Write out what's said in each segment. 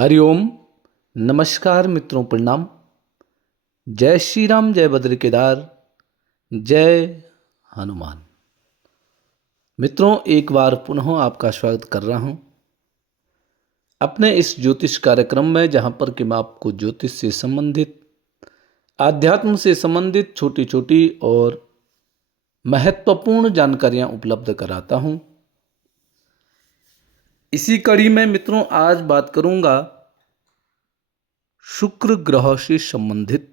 हरिओम। नमस्कार मित्रों, प्रणाम। जय श्री राम, जय बद्र केदार, जय हनुमान। मित्रों, एक बार पुनः आपका स्वागत कर रहा हूं अपने इस ज्योतिष कार्यक्रम में, जहां पर कि मैं आपको ज्योतिष से संबंधित, आध्यात्म से संबंधित छोटी छोटी और महत्वपूर्ण जानकारियां उपलब्ध कराता हूं। इसी कड़ी में मित्रों आज बात करूंगा शुक्र ग्रह से संबंधित।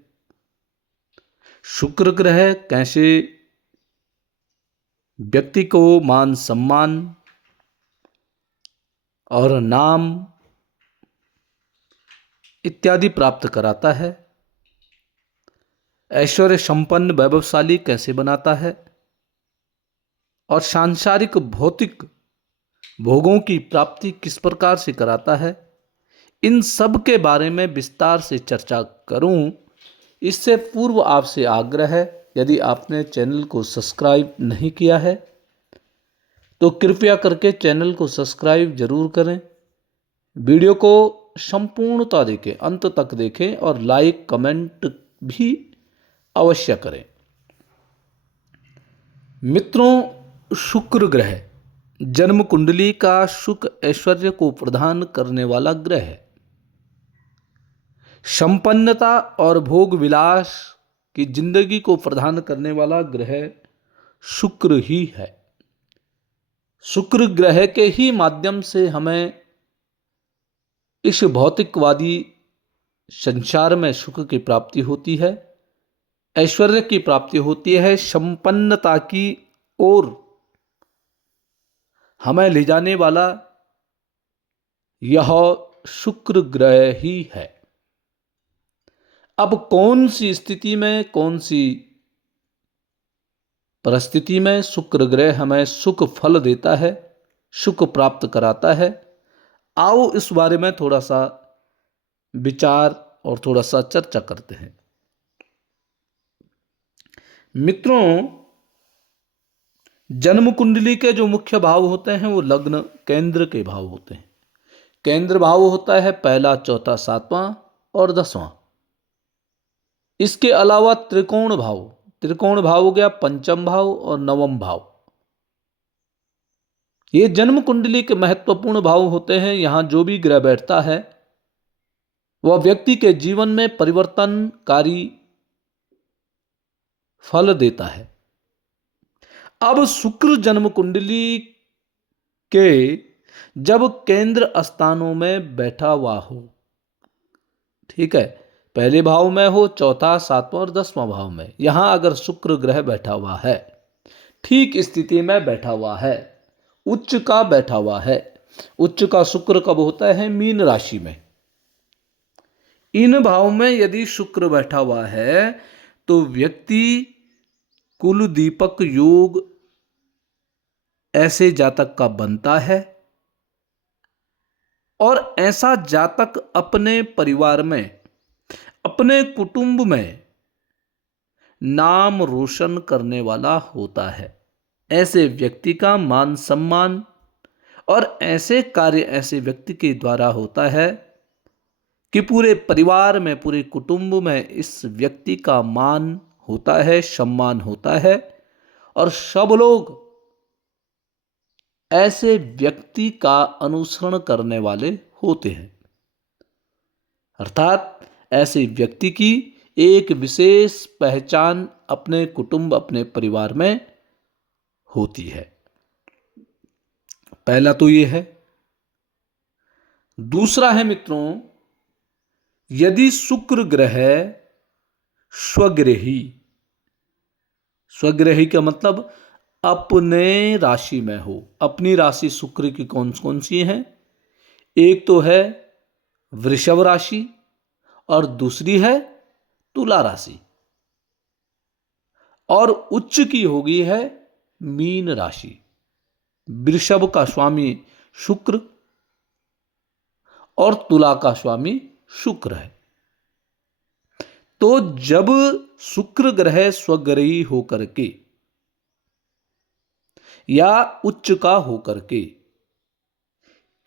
शुक्र ग्रह कैसे व्यक्ति को मान सम्मान और नाम इत्यादि प्राप्त कराता है, ऐश्वर्य संपन्न वैभवशाली कैसे बनाता है और सांसारिक भौतिक भोगों की प्राप्ति किस प्रकार से कराता है, इन सब के बारे में विस्तार से चर्चा करूं। इससे पूर्व आपसे आग्रह है, यदि आपने चैनल को सब्सक्राइब नहीं किया है तो कृपया करके चैनल को सब्सक्राइब जरूर करें। वीडियो को संपूर्णता देखें, अंत तक देखें और लाइक कमेंट भी अवश्य करें। मित्रों, शुक्र ग्रह जन्म कुंडली का सुख ऐश्वर्य को प्रदान करने वाला ग्रह है। संपन्नता और भोग विलास की जिंदगी को प्रदान करने वाला ग्रह शुक्र ही है। शुक्र ग्रह के ही माध्यम से हमें इस भौतिकवादी संसार में सुख की प्राप्ति होती है, ऐश्वर्य की प्राप्ति होती है, संपन्नता की ओर हमें ले जाने वाला यह शुक्र ग्रह ही है। अब कौन सी स्थिति में, कौन सी परिस्थिति में शुक्र ग्रह हमें सुख फल देता है, सुख प्राप्त कराता है, आओ इस बारे में थोड़ा सा विचार और थोड़ा सा चर्चा करते हैं। मित्रों, जन्म कुंडली के जो मुख्य भाव होते हैं वो लग्न केंद्र के भाव होते हैं। केंद्र भाव होता है पहला, चौथा, सातवां और 10वां। इसके अलावा त्रिकोण भाव हो गया पंचम भाव और नवम भाव। ये जन्म कुंडली के महत्वपूर्ण भाव होते हैं। यहां जो भी ग्रह बैठता है वह व्यक्ति के जीवन में परिवर्तनकारी फल देता है। अब शुक्र जन्म कुंडली के जब केंद्र स्थानों में बैठा हुआ हो, ठीक है, पहले भाव में हो, चौथा, सातवां और 10वां भाव में, यहां अगर शुक्र ग्रह बैठा हुआ है, ठीक स्थिति में बैठा हुआ है, उच्च का बैठा हुआ है। उच्च का शुक्र कब होता है? मीन राशि में। इन भाव में यदि शुक्र बैठा हुआ है तो व्यक्ति कुल दीपक योग ऐसे जातक का बनता है और ऐसा जातक अपने परिवार में, अपने कुटुंब में नाम रोशन करने वाला होता है। ऐसे व्यक्ति का मान सम्मान और ऐसे कार्य ऐसे व्यक्ति के द्वारा होता है कि पूरे परिवार में, पूरे कुटुंब में इस व्यक्ति का मान होता है, सम्मान होता है और सब लोग ऐसे व्यक्ति का अनुसरण करने वाले होते हैं। अर्थात ऐसे व्यक्ति की एक विशेष पहचान अपने कुटुंब, अपने परिवार में होती है। पहला तो ये है। दूसरा है मित्रों, यदि शुक्र ग्रह स्वग्रही, स्वग्रही का मतलब अपने राशि में हो। अपनी राशि शुक्र की कौन कौन सी है? एक तो है वृषभ राशि और दूसरी है तुला राशि, और उच्च की होगी है मीन राशि। वृषभ का स्वामी शुक्र और तुला का स्वामी शुक्र है। तो जब शुक्र ग्रह स्वग्रही होकर के या उच्च का होकर के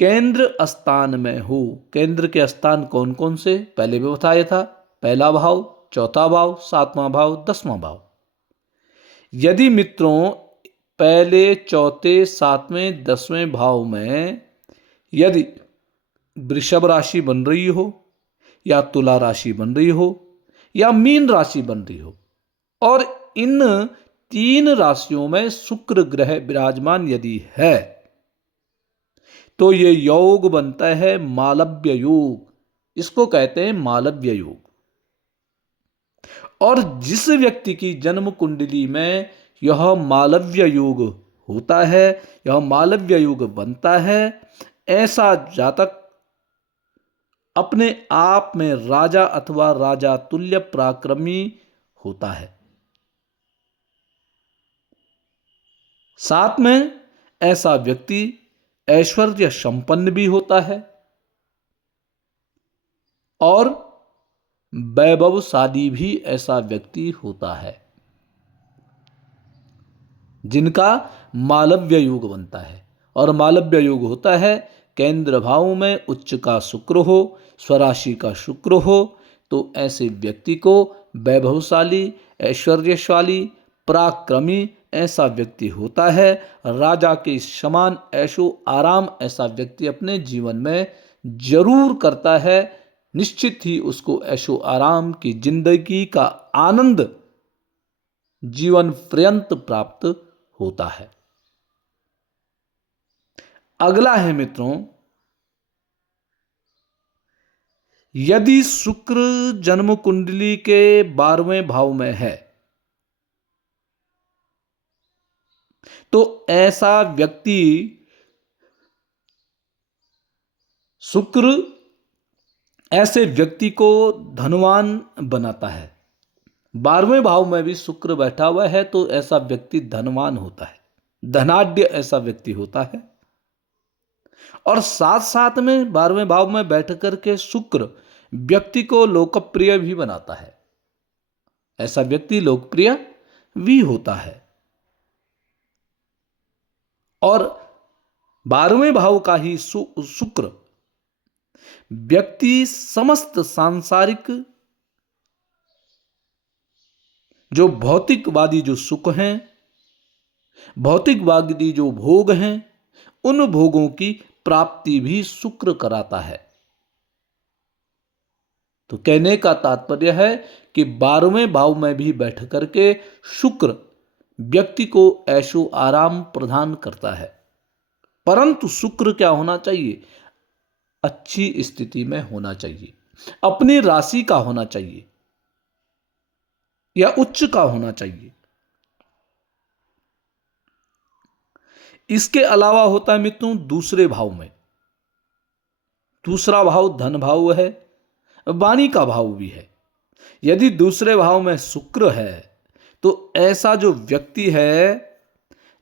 केंद्र स्थान में हो। केंद्र के स्थान कौन कौन से, पहले भी बताया था, पहला भाव, चौथा भाव, सातवां भाव, 10वां भाव। यदि मित्रों पहले, चौथे, सातवें, 10वें भाव में यदि वृषभ राशि बन रही हो, या तुला राशि बन रही हो, या मीन राशि बन रही हो, और इन 3 राशियों में शुक्र ग्रह विराजमान यदि है, तो ये योग बनता है मालव्य योग। इसको कहते हैं मालव्य योग। और जिस व्यक्ति की जन्म कुंडली में यह मालव्य योग होता है, यह मालव्य योग बनता है, ऐसा जातक अपने आप में राजा अथवा राजा तुल्य पराक्रमी होता है। साथ में ऐसा व्यक्ति ऐश्वर्य संपन्न भी होता है और वैभवशाली भी ऐसा व्यक्ति होता है जिनका मालव्य योग बनता है। और मालव्य योग होता है केंद्र भाव में उच्च का शुक्र हो, स्वराशि का शुक्र हो, तो ऐसे व्यक्ति को वैभवशाली, ऐश्वर्यशाली, पराक्रमी ऐसा व्यक्ति होता है। राजा के समान ऐशो आराम ऐसा व्यक्ति अपने जीवन में जरूर करता है। निश्चित ही उसको ऐशो आराम की जिंदगी का आनंद जीवन पर्यंत प्राप्त होता है। अगला है मित्रों, यदि शुक्र जन्म कुंडली के 12वें भाव में है, तो ऐसा व्यक्ति, शुक्र ऐसे व्यक्ति को धनवान बनाता है। 12वें भाव में भी शुक्र बैठा हुआ है तो ऐसा व्यक्ति धनवान होता है, धनाढ्य ऐसा व्यक्ति होता है। और साथ साथ में 12वें भाव में बैठ करके शुक्र व्यक्ति को लोकप्रिय भी बनाता है, ऐसा व्यक्ति लोकप्रिय भी होता है। और 12वें भाव का ही शुक्र व्यक्ति समस्त सांसारिक जो भौतिकवादी जो सुख हैं, भौतिकवादी जो भोग हैं, उन भोगों की प्राप्ति भी शुक्र कराता है। तो कहने का तात्पर्य है कि 12वें भाव में भी बैठ करके शुक्र व्यक्ति को ऐशो आराम प्रदान करता है। परंतु शुक्र क्या होना चाहिए, अच्छी स्थिति में होना चाहिए, अपनी राशि का होना चाहिए या उच्च का होना चाहिए। इसके अलावा होता है मित्रों दूसरे भाव में, दूसरा भाव धन भाव है, वाणी का भाव भी है। यदि दूसरे भाव में शुक्र है तो ऐसा जो व्यक्ति है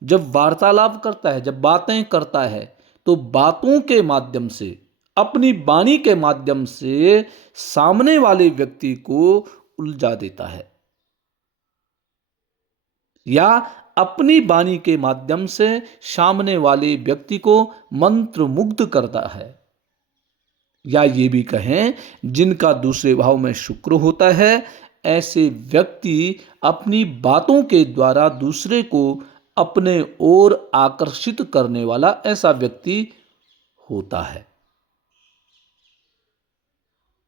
जब वार्तालाप करता है, जब बातें करता है, तो बातों के माध्यम से, अपनी वाणी के माध्यम से सामने वाले व्यक्ति को उलझा देता है, या अपनी वाणी के माध्यम से सामने वाले व्यक्ति को मंत्रमुग्ध करता है। या ये भी कहें जिनका दूसरे भाव में शुक्र होता है, ऐसे व्यक्ति अपनी बातों के द्वारा दूसरे को अपने ओर आकर्षित करने वाला ऐसा व्यक्ति होता है।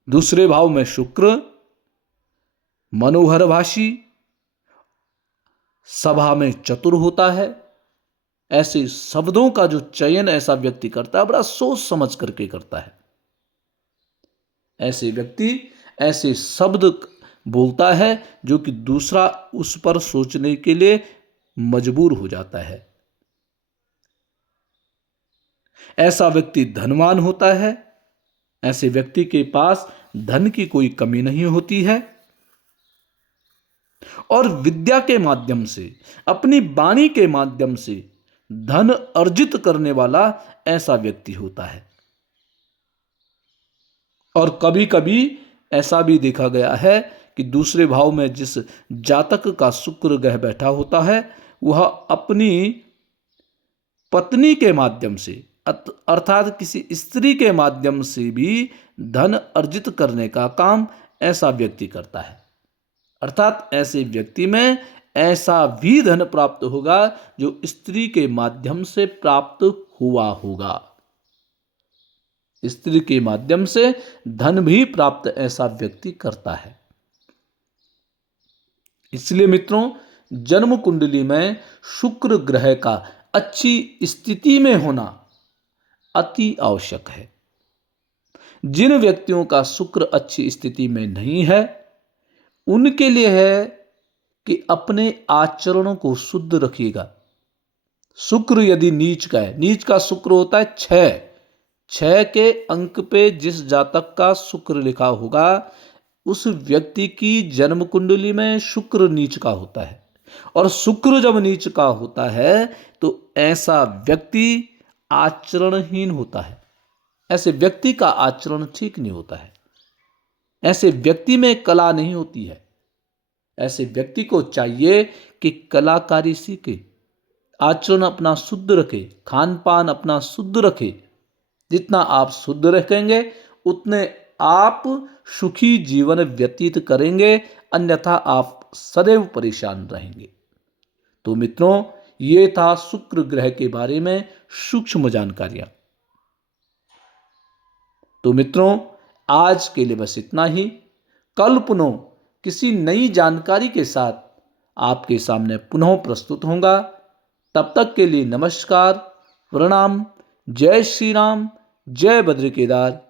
दूसरे भाव में शुक्र मनोहरभाषी, सभा में चतुर होता है। ऐसे शब्दों का जो चयन ऐसा व्यक्ति करता है, बड़ा सोच समझ करके करता है। ऐसे व्यक्ति ऐसे शब्द बोलता है जो कि दूसरा उस पर सोचने के लिए मजबूर हो जाता है। ऐसा व्यक्ति धनवान होता है। ऐसे व्यक्ति के पास धन की कोई कमी नहीं होती है और विद्या के माध्यम से, अपनी वाणी के माध्यम से धन अर्जित करने वाला ऐसा व्यक्ति होता है। और कभी कभी ऐसा भी देखा गया है कि दूसरे भाव में जिस जातक का शुक्र ग्रह बैठा होता है, वह अपनी पत्नी के माध्यम से, अर्थात किसी स्त्री के माध्यम से भी धन अर्जित करने का काम ऐसा व्यक्ति करता है। अर्थात ऐसे व्यक्ति में ऐसा भी धन प्राप्त होगा जो स्त्री के माध्यम से प्राप्त हुआ होगा। स्त्री के माध्यम से धन भी प्राप्त ऐसा व्यक्ति करता है। इसलिए मित्रों, जन्म कुंडली में शुक्र ग्रह का अच्छी स्थिति में होना अति आवश्यक है। जिन व्यक्तियों का शुक्र अच्छी स्थिति में नहीं है, उनके लिए है कि अपने आचरणों को शुद्ध रखिएगा। शुक्र यदि नीच का है, नीच का शुक्र होता है 6 के अंक पे जिस जातक का शुक्र लिखा होगा, उस व्यक्ति की जन्म कुंडली में शुक्र नीच का होता है। और शुक्र जब नीच का होता है तो ऐसा व्यक्ति आचरणहीन होता है। ऐसे व्यक्ति का आचरण ठीक नहीं होता है। ऐसे व्यक्ति में कला नहीं होती है। ऐसे व्यक्ति को चाहिए कि कलाकारी सीखे, आचरण अपना शुद्ध रखे, खान पान अपना शुद्ध रखे। जितना आप शुद्ध रखेंगे उतने आप सुखी जीवन व्यतीत करेंगे, अन्यथा आप सदैव परेशान रहेंगे। तो मित्रों, ये था शुक्र ग्रह के बारे में सूक्ष्म जानकारियां। तो मित्रों, आज के लिए बस इतना ही। कल पुनः किसी नई जानकारी के साथ आपके सामने पुनः प्रस्तुत होगा। तब तक के लिए नमस्कार, प्रणाम, जय श्री राम, जय बद्री केदार।